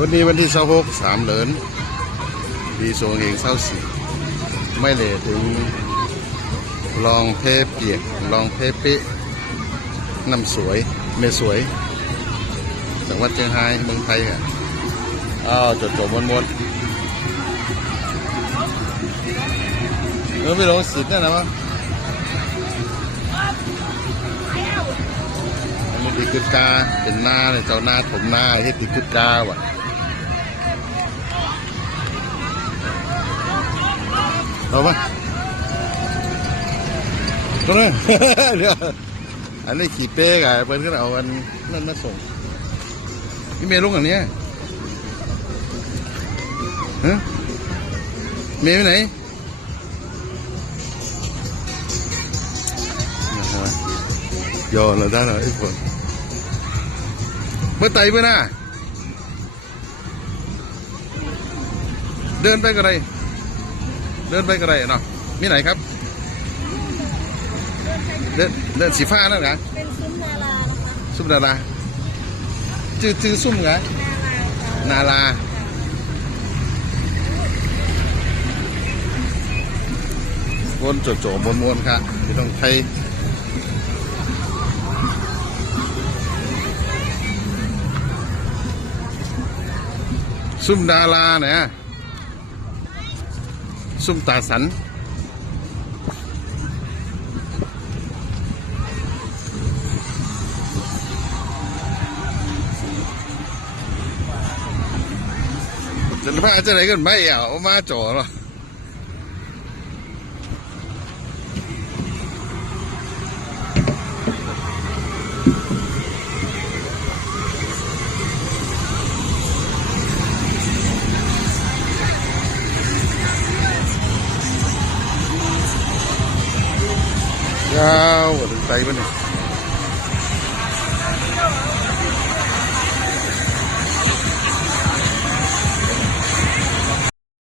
วันนี้วันที่เสาหกสามเหรินดีโซงเองเศร้าสี่ไม่เลยถึงลองเพเปียกลองเพเปะน้ำสวยเมสวยจังหวัดเชียงรายเมืองไทยอะอ้าวจดจบมวนมวนเออไม่ลงสิทธิ์นั่นะวะอันติดกุดกาเป็นหน้าเลยเจ้าหน้าผมหน้าที่ติดกุดกาว่ะ เอาไปะก็เลยเดี๋ยวอันนี้ขี่เป๊กอะเปิ้ลก็เอาอันนั่นมาส่งนี่เมย์ลงอันเนี้ยฮะเมย์ไปไหนยอเราได้แล้วไอ้คนเมื่อไต่เมื่อหน้าเดินไปกันไร เดินไปก็ได้เนาะมีไหนครับ เดินเดินสีฟ้านั่นเหรอเป็นซุ้มนาลาซุ้มดาราจือจือซุ่มเหรอนาลาวนโจโจมวนมวนๆค่ะที่ต้องใช้ซุ่มดาราเนี่ย ซุ่มตาสัน จะพาจะไหนกันไม่เอามาจ่อหรอายาวถึงใจมันเนี่ย